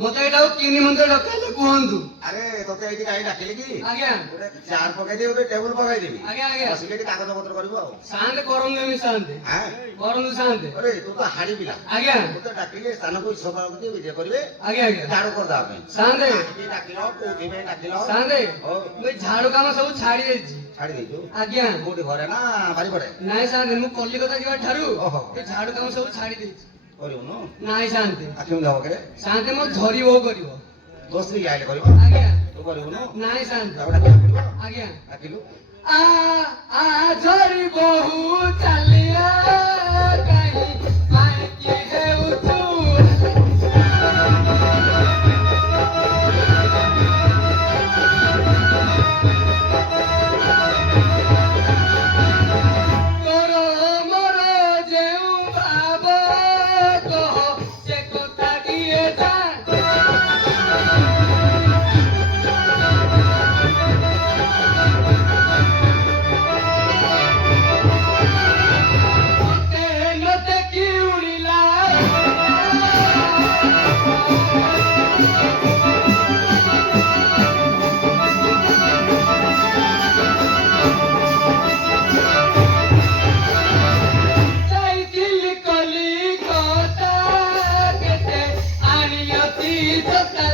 ମତେ ଏଇଟା କିନି ମନ୍ଦିର ଡକାଇଲେ କୁହନ୍ତୁ। ଆରେ ତତେ ଏଇଠି କାହିଁ ଡାକିଲେ କି? ଆଜ୍ଞା ଗୋଟେ ଚେୟାର ପକେଇଦେବି, ଗୋଟେ ଟେବୁଲ ପକେଇଦେବି। ଆଜ୍ଞା ଆଜ୍ଞା ବସିକି ଏଠି କାଗଜ ପତ୍ର କରିବୁ ଆଉ। ସାନ୍ତେ କରନ୍ତୁ ଏମିତି ସାନ୍ତେ କରନ୍ତୁ ସାନ୍ତେ। ଆରେ ତୁ ତ ହାଡି ପିଲା। ଆଜ୍ଞା ତତେ ଡାକିଲେ ସ୍ଥାନକୁ ସଭାପତି ବିଜୟ କରିବେ। ଆଜ୍ଞା ଆଜ୍ଞା ଝାଡୁ କରିଦବା ପାଇଁ। ସାନ୍ତେ ଡାକିଲ କୋଉଠି ପାଇଁ ଡାକିଲ? ସାନ୍ତେ ହଉ ମୁଁ ଏଇ ଝାଡୁ କାମ ସବୁ ଛାଡି ଦେଇଛି। ଛାଡି ଦେଇଛୁ? ଆଜ୍ଞା କୋଉଠି ଘରେ ନା ବାରି ପଡେ? ନାଇଁ ସାନ୍ତେ ମୁଁ କଲିକତା ଯିବା ଠାରୁ ଓହୋ। ଏ ଝାଡୁ କାମ ସବୁ ଛାଡି ଦେଇଛି। କରିବୁନୁ? ନାଇଁ ସାନ୍ତେ ଆଉ କେମିତି ହବ କେରେ? ସାନ୍ତେ ମୋ ଝରି ବୋହୁ କରିବ। ତୋ ସ୍ତ୍ରୀ ଆଇଲେ କରିବ? ଆଜ୍ଞା ତୁ କରିବୁନୁ? ନାଇଁ ସାନ୍ତେ ତାକୁ ଡାକିବାକୁ ପଡିବ। ଆଜ୍ଞା ଡାକିଲୁ? ଝରି ବୋହୁ ଚାଲିଆ କାହିଁ ମାଇକି ହେଉଛୁ। ତୋର ମୋର ଯେଉଁ ଭାବ କହ ସେ କଥା କିଏ ଜାଣେ। ମତେ ନତେ କି ଉଡ଼ିଲା ଯାଇଥିଲି କଲିକତା କେତେ ଆଣିଅଛି ଜୋତା